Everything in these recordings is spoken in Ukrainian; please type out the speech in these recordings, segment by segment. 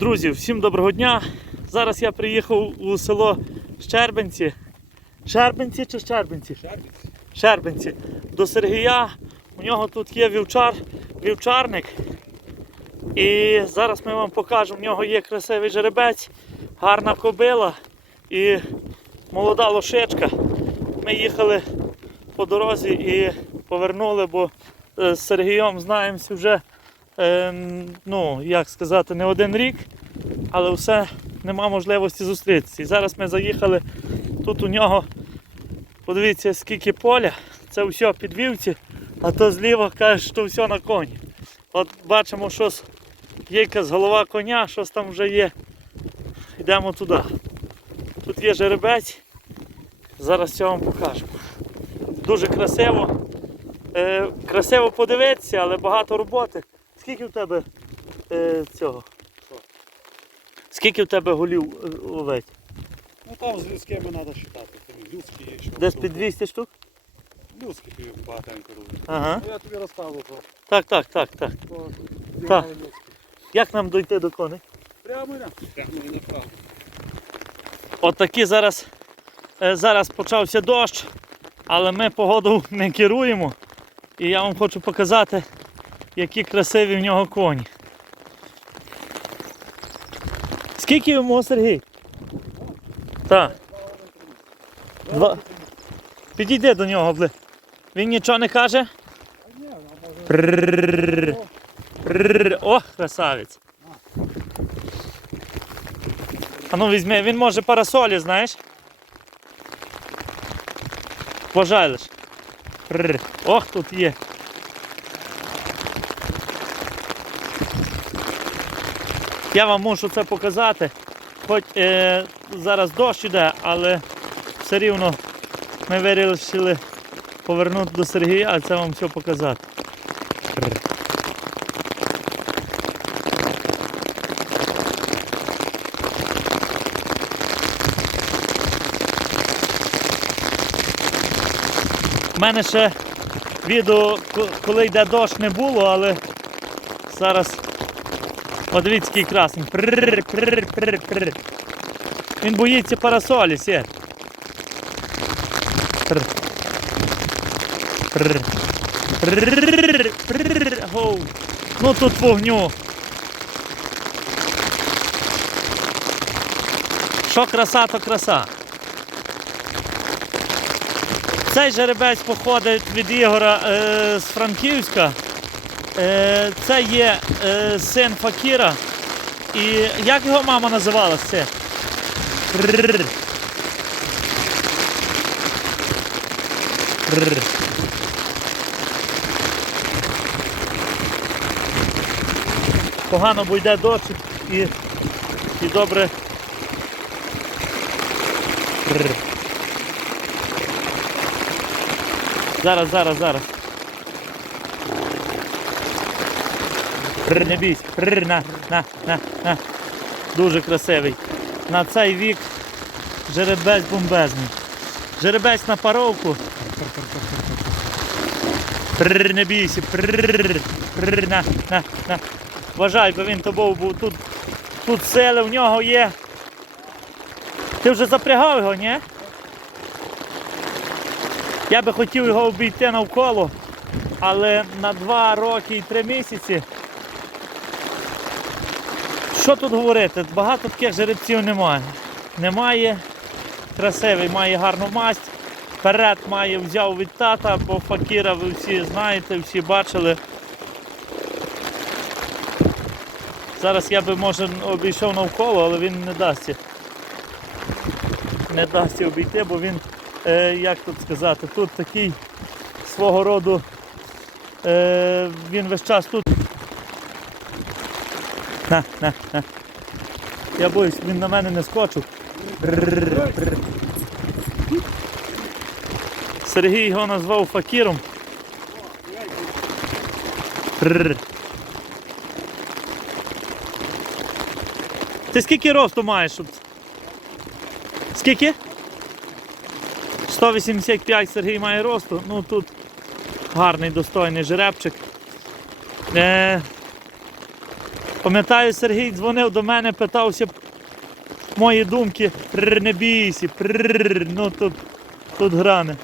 Друзі, всім доброго дня. Зараз я приїхав у село Щербинці. Щербинці чи Щербинці? Щербинці. До Сергія. У нього тут є вівчар, вівчарник. І зараз ми вам покажемо. В нього є красивий жеребець, гарна кобила і молода лошечка. Ми їхали по дорозі і повернули, бо е, з Сергієм знаємося вже, е, ну, як сказати, не один рік, але все нема можливості зустрітися. І зараз ми заїхали. Тут у нього, подивіться, скільки поля, це все під вівці, а то зліва каже, що все на коні. От бачимо, щось є якась голова коня, щось там вже є. Йдемо туди. Тут є жеребець. Зараз це вам покажемо. Дуже красиво. Е, красиво подивитися, але багато роботи. Скільки в тебе е, цього? Скільки в тебе голів е, овець? Ну там з людськими треба считати. Людські є ще. Десь під 200 штук? Людські тобі багатенько роблять. Ага. Ну, Я тобі розказував про Так, так, так, так. то Так. Як нам дойти до коней? Прямо на прямо і направо. От такі зараз, е, зараз почався дощ, але ми погоду не керуємо. І я вам хочу показати, які красиві в нього коні. Скільки йому Сергій? Так. Два. Підійди до нього, бли. Він нічого не каже? О, красавець. А ну візьми, він може парасолі, знаєш? Вважай лиш. Ох, тут є. Я вам мушу це показати. Хоч е, зараз дощ іде, але все рівно ми вирішили повернути до Сергія, а це вам все показати. У мене ще відео, коли йде дощ, не було, але зараз. От дивіться, який красний. Прррр, прррр, прррр, прррр. Він боїться парасолі, сє. Прррр. Прррр. Прррр, прррр, гоу. Ну тут вогню. Що краса, то краса. Цей жеребець походить від Ігора е, з Франківська. Е, це є е, син Факіра. І як його мама називалась це? Погано, бо йде дощ і, і добре. Зараз, зараз, зараз. Прр, не бійся. Прр, на, на, на, на. Дуже красивий. На цей вік жеребець бомбезний. Жеребець на паровку. Прр, не бійся. Прр, прр, на, на, на. Вважай, бо він тобою був тут. Тут сили в нього є. Ти вже запрягав його, ні? Я би хотів його обійти навколо, але на 2 роки і 3 місяці. Що тут говорити? Багато таких жеребців немає. Немає. Красивий, має гарну масть. Перед має взяв від тата, бо факіра ви всі знаєте, всі бачили. Зараз я би може обійшов навколо, але він не дасть. Не дасть обійти, бо він е, як тут сказати, тут такий свого роду, е, він весь час тут. На, на, на. Я боюсь, він на мене не скочив. Сергій його назвав факіром. Ти скільки росту маєш? Скільки? 185 Сергій має росту, ну тут гарний достойний жеребчик. Е, Пам'ятаю, Сергій дзвонив до мене, питався мої думки. Пррр, не бійся, пррр, ну тут, тут гране.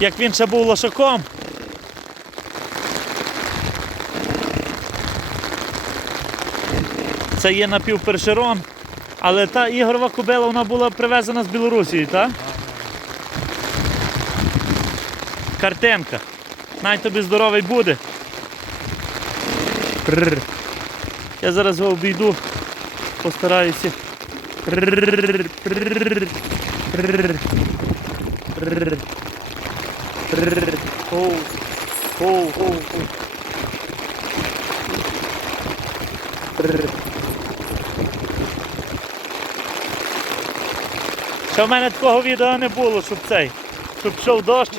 Як він ще був лошаком. Це є напівпершерон. Але та ігорова кобила вона була привезена з Білорусі, так? Картинка. Най тобі здоровий буде. Прррр. Я зараз його обійду, постараюся. Прррр, прррр, прррр, прррр, прррр. В мене такого відео не було, щоб цей, щоб пішов дощ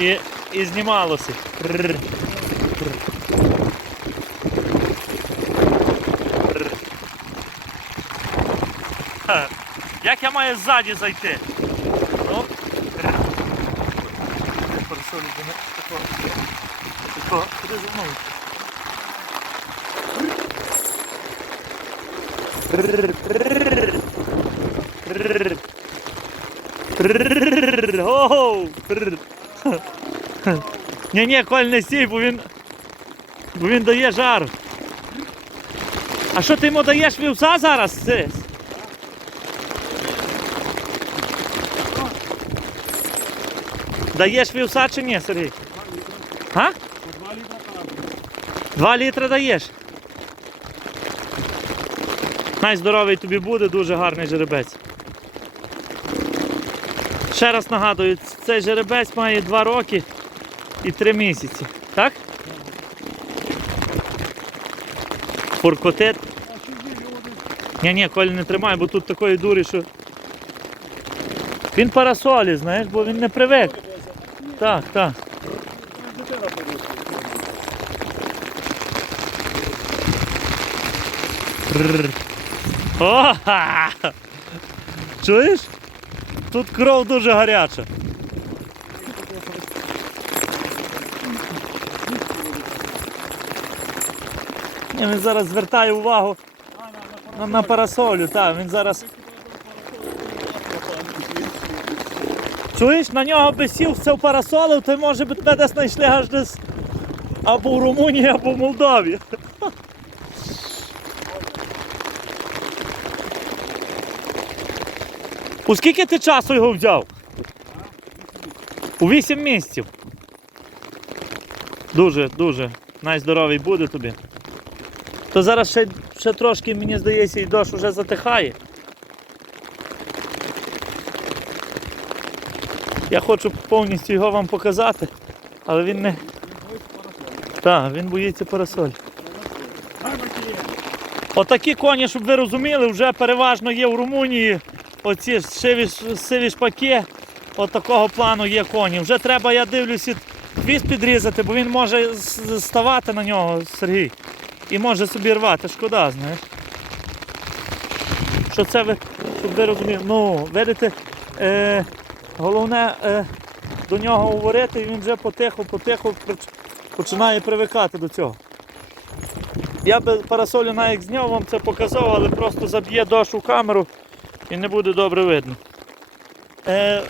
і, і знімалося. Як я маю ззаді зайти? Ну. Не- тако. Куди за мною? Ні, ні, Коль, не стій, бо він. Бо він дає жару. А що ти йому даєш вівса зараз? Даєш вівса чи ні, Сергій? А? Два літра. Два літри даєш. Найздоровий тобі буде, дуже гарний жеребець. Ще раз нагадую, цей жеребець має 2 роки і 3 місяці. Так? Фуркотит. Ні, ні, Коль не тримай, бо тут такої дурі, що. Він парасолі, знаєш, бо він не привик. Так, так. О! Чуєш? Тут кров дуже гаряча. Він зараз звертає увагу на, на парасолю, так, він зараз. Чуєш, на нього би сів це в парасолив, то може би тебе десь знайшли аж десь або в Румунії, або в Молдові. У скільки ти часу його взяв? У 8 місяців. Дуже, дуже. Найздоровий буде тобі. То зараз ще, ще трошки, мені здається, і дощ вже затихає. Я хочу повністю його вам показати, але він не. Так, він боїться парасоль. Отакі коні, щоб ви розуміли, вже переважно є в Румунії. Оці сиві, сиві шпаки. От такого плану є коні. Вже треба, я дивлюся, хвіст підрізати, бо він може ставати на нього, Сергій. І може собі рвати. Шкода, знаєш. Що це ви, щоб ви розуміли. Ну, видите, е, головне е, до нього говорити, і він вже потиху-потиху починає привикати до цього. Я би парасолю навіть зняв, вам це показав, але просто заб'є дощ у камеру і не буде добре видно. Е,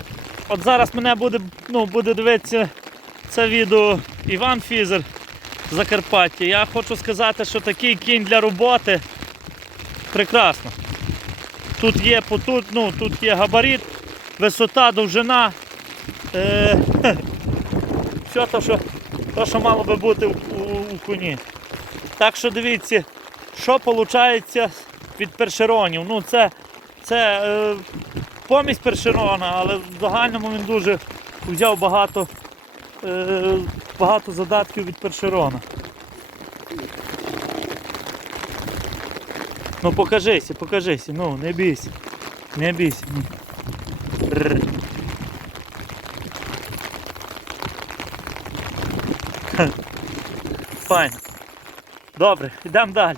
от зараз мене буде, ну, буде дивитися це відео Іван Фізер з Закарпаття. Я хочу сказати, що такий кінь для роботи прекрасно. Тут є потут, ну, тут є габарит, висота, довжина. Е, все те, що, те, що мало би бути у, у, у коні. Так що дивіться, що виходить від першеронів. Ну, це, це е, помість першерона, але в загальному він дуже взяв багато, е, багато задатків від першерона. Ну покажися, покажися, ну не бійся. Не бійся. Файно. Добре, йдемо далі.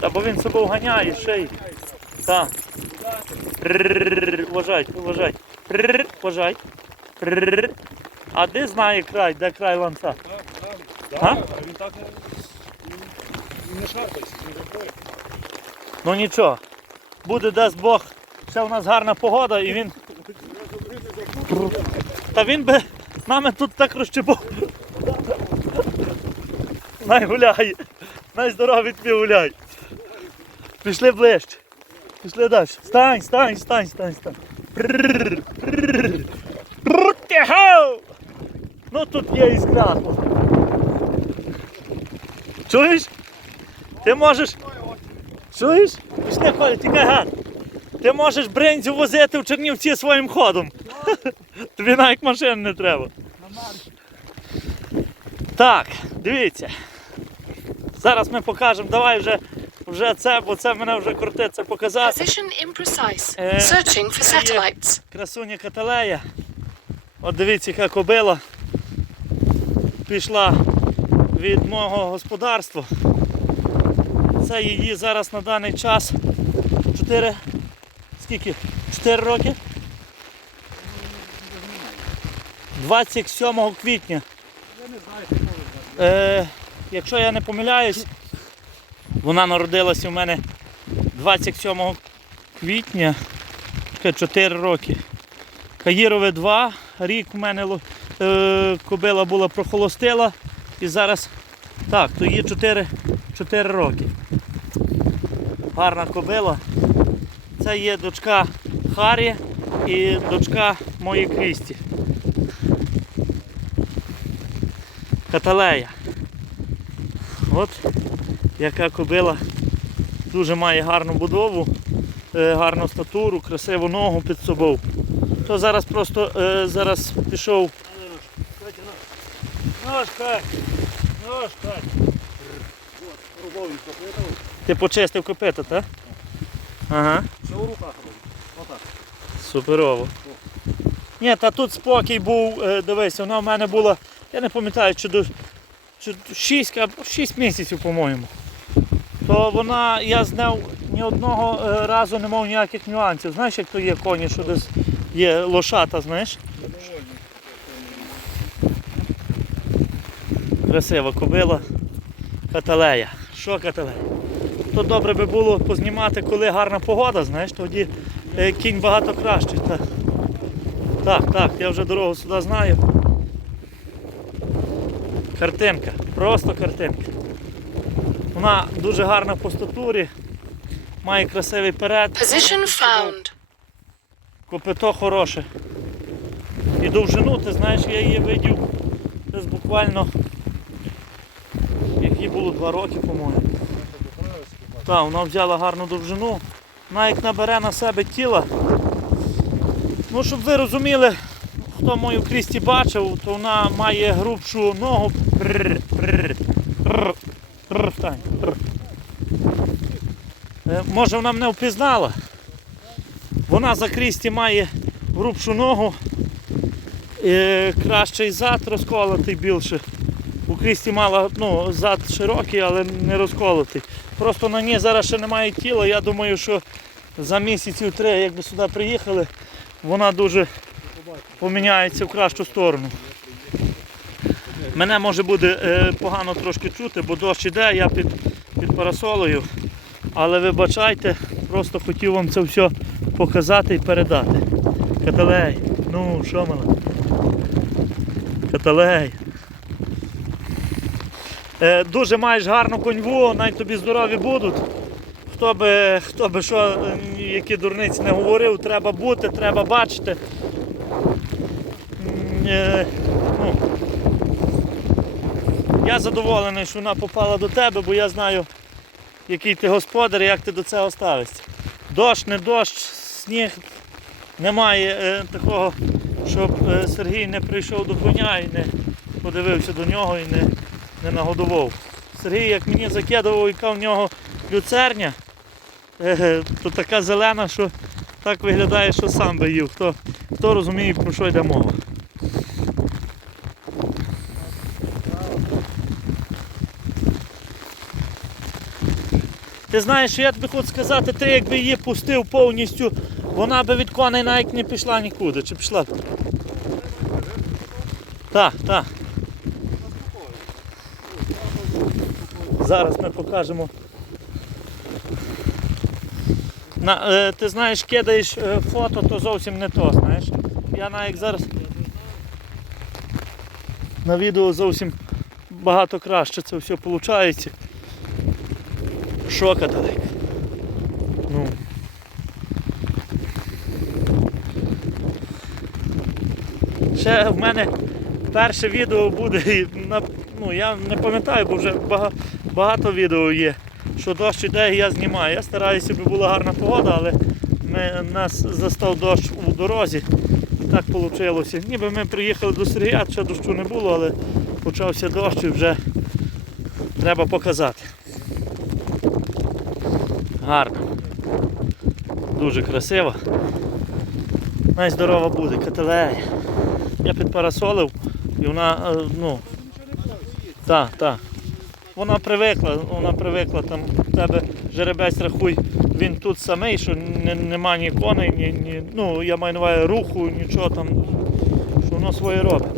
Та бо він себе вганяє ще й. Так. Прррр, пожай. Прррр. А де знає край, де край ланца? А? Так, а він так не, шарпається, не рукою. Ну нічого. Буде дасть Бог. Ще у нас гарна погода і він. Та він би нами тут так розчепав. Най гуляє. Най здоровий твій гуляй. Пішли ближче. Пішли далі. Стань, стань, стань, стань, стань. Ну тут є іскра. Чуєш? Ти можеш. Чуєш? Пішли, тікай гад. Ти можеш бринзю возити в Чернівці своїм ходом. Тобі навіть машин не треба. Так, дивіться. Зараз ми покажемо, давай вже, вже це, бо це мене вже крутить це показати. Position imprecise. Uh, Searching for satellites. Красуня Каталея. От дивіться, яка кобила пішла від мого господарства. Це її зараз на даний час 4. Скільки? 4 роки? 27 квітня. Е, якщо я не помиляюсь, вона народилася у мене 27 квітня, 4 роки. Каїрове 2, рік у мене е, кобила була прохолостила і зараз так, то є 4, 4 роки. Гарна кобила. Це є дочка Харі і дочка моєї Крісті. Каталея. От яка кобила дуже має гарну будову, е, гарну статуру, красиву ногу під собою. То зараз просто е, зараз пішов. Нож, Кать! Нож, Кать! Рубовий копитав, Ти почистив копита, так? Ага. все у руках робить. Отак. Суперово. Ні, та тут спокій був, е, дивись, вона в мене була, я не пам'ятаю, чи до чи 6, або 6 місяців, по-моєму. То вона, я з нею ні одного е, разу не мав ніяких нюансів. Знаєш, як то є коні, що десь є лошата, знаєш? Красива кобила. Каталея. Що каталея? То добре би було познімати, коли гарна погода, знаєш, тоді е, кінь багато кращий. Так, так, так, я вже дорогу сюди знаю. Картинка, просто картинка. Вона дуже гарна по статурі, має красивий перед, Position found. копито хороше. І довжину, ти знаєш, я її видів десь буквально, як їй було два роки, по-моєму. Так, вона взяла гарну довжину. Вона як набере на себе тіла. Ну, щоб ви розуміли, хто мою крісті бачив, то вона має грубшу ногу. Е, Може вона мене впізнала. Вона за крісті має грубшу ногу, е, кращий зад розколотий більше. У крісті мала ну, зад широкий, але не розколотий. Просто на ній зараз ще немає тіла. Я думаю, що за місяців три, якби сюди приїхали, вона дуже поміняється в кращу сторону. Мене може буде е, погано трошки чути, бо дощ іде, я під, під парасолою. Але вибачайте, просто хотів вам це все показати і передати. Каталей, ну що мене? Каталей. Е, дуже маєш гарну коньву, най тобі здорові будуть. Хто би, хто би що, е, які дурниці не говорив, треба бути, треба бачити. Е, ну, я задоволений, що вона попала до тебе, бо я знаю, який ти господар і як ти до цього ставишся. Дощ, не дощ, сніг. Немає е, такого, щоб Сергій не прийшов до коня і не подивився до нього і не, не нагодував. Сергій, як мені закидував, яка в нього люцерня, е, то така зелена, що так виглядає, що сам би їв. Хто, хто розуміє, про що йде мова. Ти знаєш, я тобі хочу сказати, ти якби її пустив повністю Вона би від коней навіть не пішла нікуди. Чи пішла? Так, так. Зараз ми покажемо. На, е, ти знаєш, кидаєш е, фото, то зовсім не то, знаєш. Я навіть зараз на відео зовсім багато краще це все виходить. Шока далеко. Ну. Ще в мене перше відео буде, ну я не пам'ятаю, бо вже бага- багато відео є, що дощ іде і я знімаю. Я стараюся, щоб була гарна погода, але ми, нас застав дощ у дорозі. І так вийшло. Ніби ми приїхали до Сергія, ще дощу не було, але почався дощ і вже треба показати. Гарно. Дуже красиво. Найздорова буде, кателея. Я підпарасолив і вона, е, ну. Так, так. Вона привикла, вона привикла, там в тебе жеребець рахуй, він тут самий, що не, нема ні коней, ні, ні, ну я маю на увазі руху, нічого там, що воно своє робить.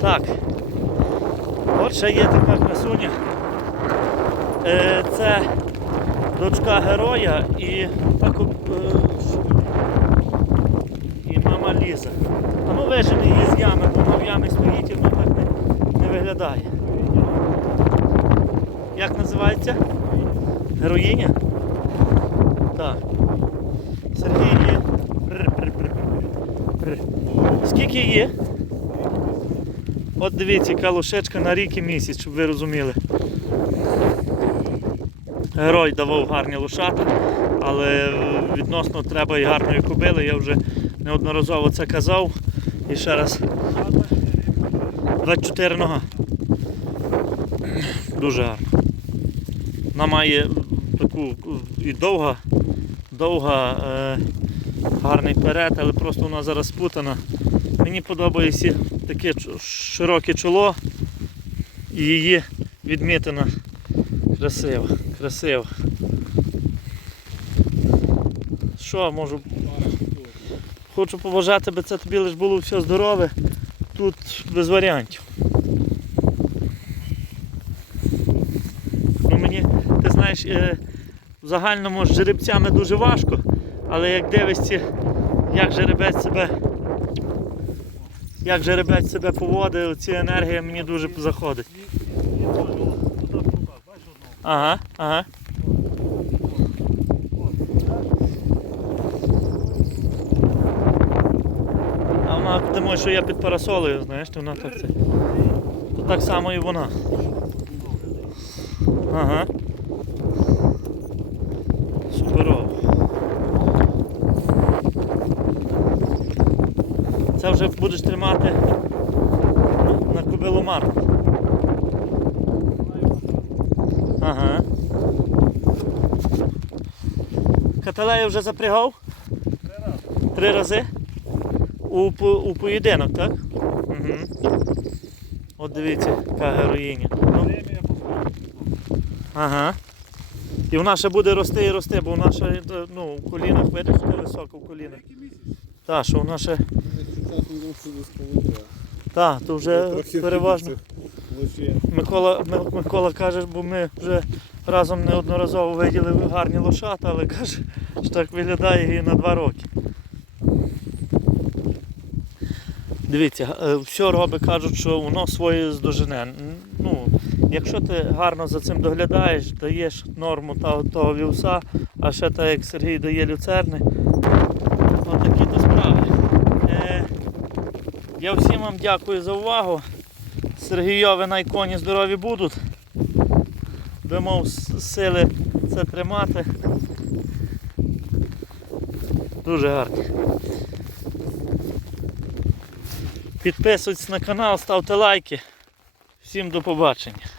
Так. От ще є така красуня. Е, це дочка героя і так е, мама Ліза. А ну вижени її з ями, вона в ямі стоїть і вона так не, не виглядає. Як називається? Героїня? Так. Сергій є. Скільки є? От дивіться, яка лошечка на рік і місяць, щоб ви розуміли. Герой давав гарні лошата, але відносно треба і гарної кобили, я вже неодноразово це казав. І ще раз. 24 нога. Дуже гарно. Вона має таку і довга, довга, е, гарний перед, але просто вона зараз спутана. Мені подобається таке широке чоло і її відмітина красиво, красиво. Що можу? Хочу побажати, би це тобі лише було все здорове. Тут без варіантів. Ну мені, ти знаєш, е, в загальному з жеребцями дуже важко, але як дивишся, як жеребець себе, як жеребець себе поводить, ця енергія мені дуже заходить. Ага, ага. А що я під парасолею, знаєш, вона так це. Так само і вона. Ага. Суперово. Це вже будеш тримати на- на кобилу марку. Ага. Каталею вже запрягав? Три рази. У, по- у поєдинок, так? Угу. От дивіться, яка героїня. Ну, ага. І вона ще буде рости і рости, бо вона ще е, ну, в колінах, видиш, високо в колінах. Так, що вона ще. Так, то вже переважно. Микола, Микола каже, бо ми вже разом неодноразово виділи гарні лошата, але каже, що так виглядає і на два роки. Дивіться, е, все робить, кажуть, що воно своє здожене. Ну, якщо ти гарно за цим доглядаєш, даєш норму того, того вівса, а ще так як Сергій дає люцерни, отакі то справи. Е, я всім вам дякую за увагу. Сергійові на іконі здорові будуть. Дамо сили це тримати. Дуже гарно. Підписуйтесь на канал, ставте лайки. Всім до побачення.